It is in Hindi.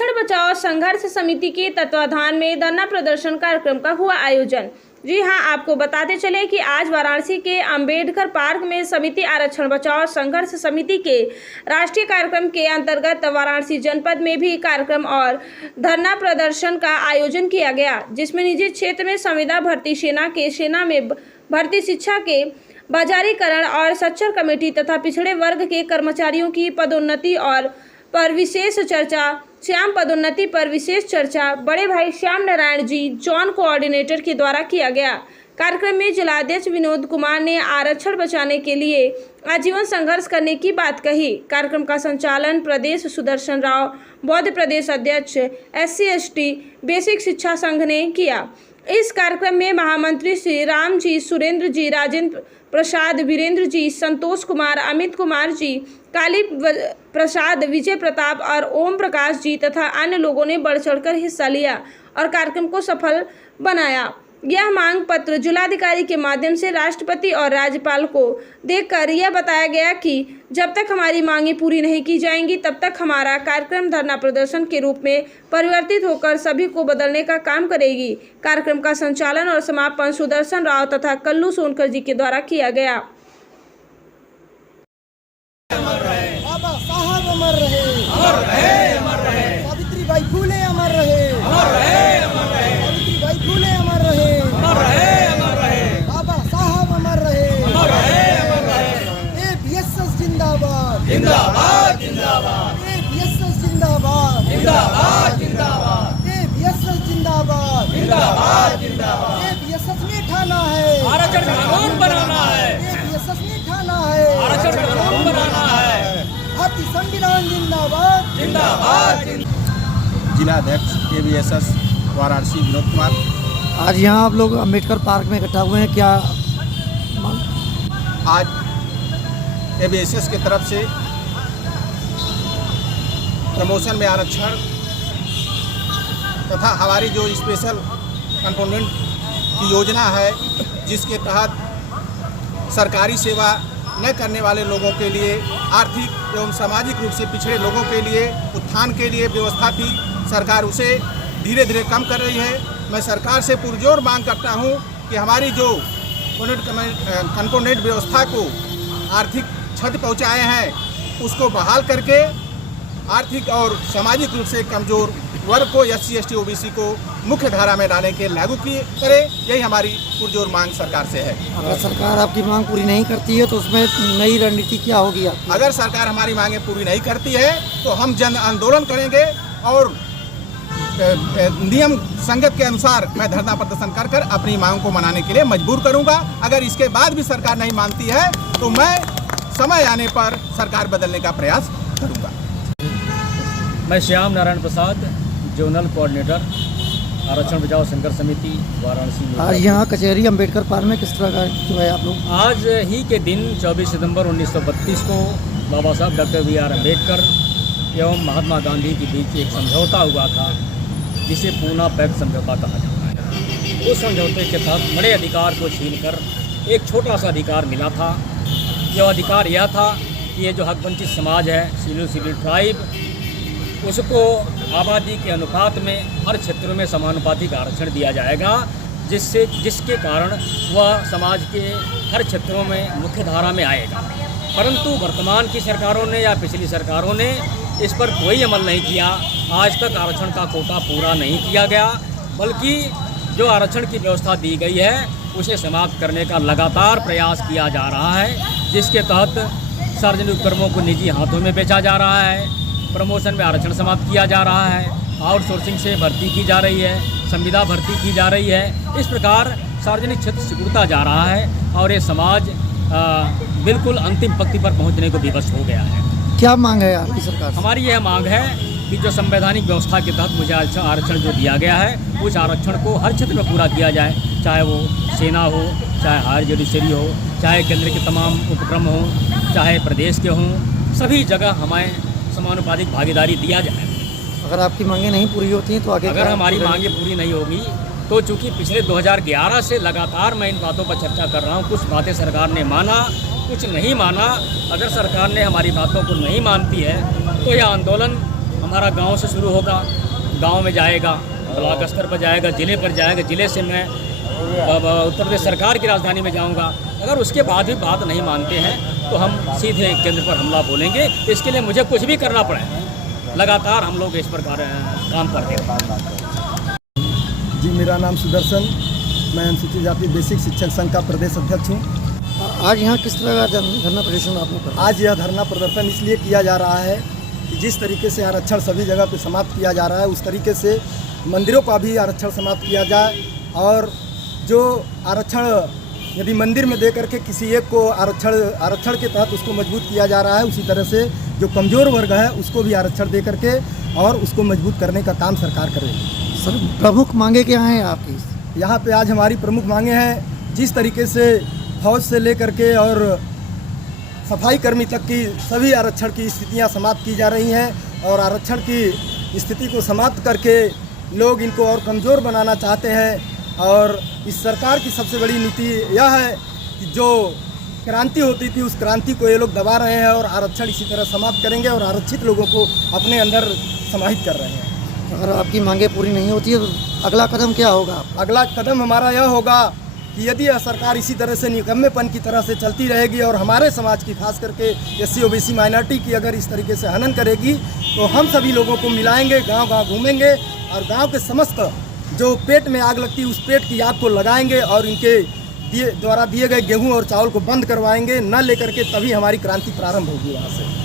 आरक्षण बचाओ संघर्ष समिति के तत्वाधान में धरना प्रदर्शन कार्यक्रम का हुआ आयोजन। जी हां, आपको बताते चले कि आज वाराणसी के अंबेडकर पार्क में समिति आरक्षण बचाओ संघर्ष समिति के राष्ट्रीय कार्यक्रम के अंतर्गत वाराणसी जनपद में भी कार्यक्रम और धरना प्रदर्शन का आयोजन किया गया, जिसमें निजी क्षेत्र में संविदा भर्ती, सेना में भर्ती, शिक्षा के बाजारीकरण और सच्चर कमेटी तथा पिछड़े वर्ग के कर्मचारियों की पदोन्नति और पर विशेष चर्चा, श्याम पदोन्नति पर विशेष चर्चा बड़े भाई श्याम नारायण जी जॉन कोऑर्डिनेटर के द्वारा किया गया। कार्यक्रम में जिलाध्यक्ष विनोद कुमार ने आरक्षण बचाने के लिए आजीवन संघर्ष करने की बात कही। कार्यक्रम का संचालन प्रदेश सुदर्शन राव बौद्ध प्रदेश अध्यक्ष SC/ST बेसिक शिक्षा संघ ने किया। इस कार्यक्रम में महामंत्री श्री राम जी, सुरेंद्र जी, राजेंद्र प्रसाद, वीरेंद्र जी, संतोष कुमार, अमित कुमार जी, काली प्रसाद, विजय प्रताप और ओम प्रकाश जी तथा अन्य लोगों ने बढ़ चढ़कर हिस्सा लिया और कार्यक्रम को सफल बनाया। यह मांग पत्र जिलाधिकारी के माध्यम से राष्ट्रपति और राज्यपाल को देकर यह बताया गया कि जब तक हमारी मांगें पूरी नहीं की जाएंगी तब तक हमारा कार्यक्रम धरना प्रदर्शन के रूप में परिवर्तित होकर सभी को बदलने का काम करेगी। कार्यक्रम का संचालन और समापन सुदर्शन राव तथा कल्लू सोनकर जी के द्वारा किया गया। बाबा साहब अमर रहे, अमर रहे, अमर रहे। सावित्रीबाई फुले अमर रहे, अमर रहे, अमर रहे। सावित्रीबाई फुले अमर रहे, अमर रहे, अमर रहे। बाबा साहब अमर रहे, अमर रहे, अमर रहे। ABSS जिंदाबाद, जिंदाबाद, जिंदाबाद। ABSS जिंदाबाद, जिंदाबाद, जिंदाबाद। ABSS जिंदाबाद, जिंदाबाद, जिंदाबाद। ABSS में ठाना है, आरक्षण कानून बनाना है। ABSS में ठाना है, आरक्षण कानून बनाना है। भारतीय संविधान जिंदाबाद, जिंदाबाद। जिलाध्यक्ष ABSS वाराणसी विनोद कुमार। आज यहाँ आप लोग अंबेडकर पार्क में इकट्ठा हुए हैं, क्या आज ABSS की तरफ से प्रमोशन में आरक्षण तथा हमारी जो स्पेशल कंपोनेंट की योजना है, जिसके तहत सरकारी सेवा न करने वाले लोगों के लिए आर्थिक एवं सामाजिक रूप से पिछड़े लोगों के लिए उत्थान के लिए व्यवस्था थी, सरकार उसे धीरे धीरे कम कर रही है। मैं सरकार से पुरजोर मांग करता हूं कि हमारी जो कंपोनेंट व्यवस्था को आर्थिक क्षति पहुंचाए हैं उसको बहाल करके आर्थिक और सामाजिक रूप से कमजोर वर्ग को, SC/ST OBC को मुख्य धारा में डालने के लागू किए करे। यही हमारी पुरजोर मांग सरकार से है। अगर सरकार आपकी मांग पूरी नहीं करती है तो उसमें नई रणनीति क्या होगी आपकी? अगर सरकार हमारी मांगें पूरी नहीं करती है तो हम जन आंदोलन करेंगे और नियम संगत के अनुसार मैं धरना प्रदर्शन कर अपनी मांग को मनाने के लिए मजबूर करूंगा। अगर इसके बाद भी सरकार नहीं मानती है तो मैं समय आने पर सरकार बदलने का प्रयास करूंगा। मैं श्याम नारायण प्रसाद, जोनल कोऑर्डिनेटर, आरक्षण बचाओ संघर्ष समिति वाराणसी में। आज यहाँ कचहरी अंबेडकर पार्क में किस तरह का जो है आप लोग? आज ही के दिन 24 सितंबर 1932 को बाबा साहब डॉक्टर BR अम्बेडकर एवं महात्मा गांधी के बीच एक समझौता हुआ था, जिसे पूना पैक्ट समझौता कहा जाता है। उस समझौते के तहत बड़े अधिकार को छीनकर एक छोटा सा अधिकार मिला था। यह अधिकार यह था कि ये जो हकवंचित समाज है, सिविल ट्राइब, उसको आबादी के अनुपात में हर क्षेत्रों में समानुपातिक आरक्षण दिया जाएगा, जिसके कारण वह समाज के हर क्षेत्रों में मुख्य धारा में आएगा। परंतु वर्तमान की सरकारों ने या पिछली सरकारों ने इस पर कोई अमल नहीं किया। आज तक आरक्षण का कोटा पूरा नहीं किया गया, बल्कि जो आरक्षण की व्यवस्था दी गई है उसे समाप्त करने का लगातार प्रयास किया जा रहा है, जिसके तहत सार्वजनिक उपक्रमों को निजी हाथों में बेचा जा रहा है, प्रमोशन में आरक्षण समाप्त किया जा रहा है, आउटसोर्सिंग से भर्ती की जा रही है, संविदा भर्ती की जा रही है। इस प्रकार सार्वजनिक क्षेत्र सिकुड़ता जा रहा है और ये समाज बिल्कुल अंतिम पंक्ति पर पहुंचने को विवश हो गया है। क्या मांग है आपकी सरकार? हमारी यह मांग है कि जो संवैधानिक व्यवस्था के तहत मुझे आरक्षण जो दिया गया है, उस आरक्षण को हर क्षेत्र में पूरा किया जाए, चाहे वो सेना हो, चाहे हायर जुडिशरी हो, चाहे केंद्र के तमाम उपक्रम हों, चाहे प्रदेश के हों, सभी जगह हमें समानुपातिक भागीदारी दिया जाए। अगर आपकी मांगें नहीं पूरी होती हैं तो आगे अगर हमारी मांगें पूरी नहीं होगी तो चूँकि पिछले 2011 से लगातार मैं इन बातों पर चर्चा कर रहा हूँ, कुछ बातें सरकार ने माना, कुछ नहीं माना। अगर सरकार ने हमारी बातों को नहीं मानती है तो यह आंदोलन हमारा गांव से शुरू होगा, गांव में जाएगा, ब्लॉक स्तर पर जाएगा, ज़िले पर जाएगा, ज़िले से मैं उत्तर प्रदेश सरकार की राजधानी में जाऊंगा। अगर उसके बाद भी बात नहीं मानते हैं तो हम सीधे केंद्र पर हमला बोलेंगे। इसके लिए मुझे कुछ भी करना पड़े, लगातार हम लोग इस प्रकार काम करते हैं। जी, मेरा नाम सुदर्शन, मैं अनुसूचित जाति बेसिक शिक्षक संघ का प्रदेश अध्यक्ष हूँ। आज यहाँ किस तरह का धरना प्रदर्शन आपने करा? आज यह धरना प्रदर्शन इसलिए किया जा रहा है कि जिस तरीके से आरक्षण सभी जगह पे समाप्त किया जा रहा है, उस तरीके से मंदिरों का भी आरक्षण समाप्त किया जाए, और जो आरक्षण यदि मंदिर में दे करके किसी एक को आरक्षण के तहत उसको मजबूत किया जा रहा है, उसी तरह से जो कमज़ोर वर्ग है उसको भी आरक्षण दे करके और उसको मजबूत करने का काम सरकार करेगी। सर, प्रमुख मांगे क्या हैं आपकी? यहाँ पे आज हमारी प्रमुख मांगे हैं, जिस तरीके से फौज से लेकर के और सफाई कर्मी तक की सभी आरक्षण की स्थितियाँ समाप्त की जा रही हैं, और आरक्षण की स्थिति को समाप्त करके लोग इनको और कमज़ोर बनाना चाहते हैं। और इस सरकार की सबसे बड़ी नीति यह है कि जो क्रांति होती थी उस क्रांति को ये लोग दबा रहे हैं और आरक्षण इसी तरह समाप्त करेंगे और आरक्षित लोगों को अपने अंदर समाहित कर रहे हैं। अगर आपकी मांगे पूरी नहीं होती है तो अगला कदम क्या होगा? अगला कदम हमारा यह होगा कि यदि यह सरकार इसी तरह से निकम्मेपन की तरह से चलती रहेगी और हमारे समाज की, खास करके SC OBC माइनॉरिटी की अगर इस तरीके से हनन करेगी, तो हम सभी लोगों को मिलाएंगे, गांव-गांव घूमेंगे और गांव के समस्त जो पेट में आग लगती है उस पेट की आग को लगाएंगे और इनके द्वारा दिए गए गेहूं और चावल को बंद करवाएंगे, न लेकर के तभी हमारी क्रांति प्रारंभ होगी वहाँ से।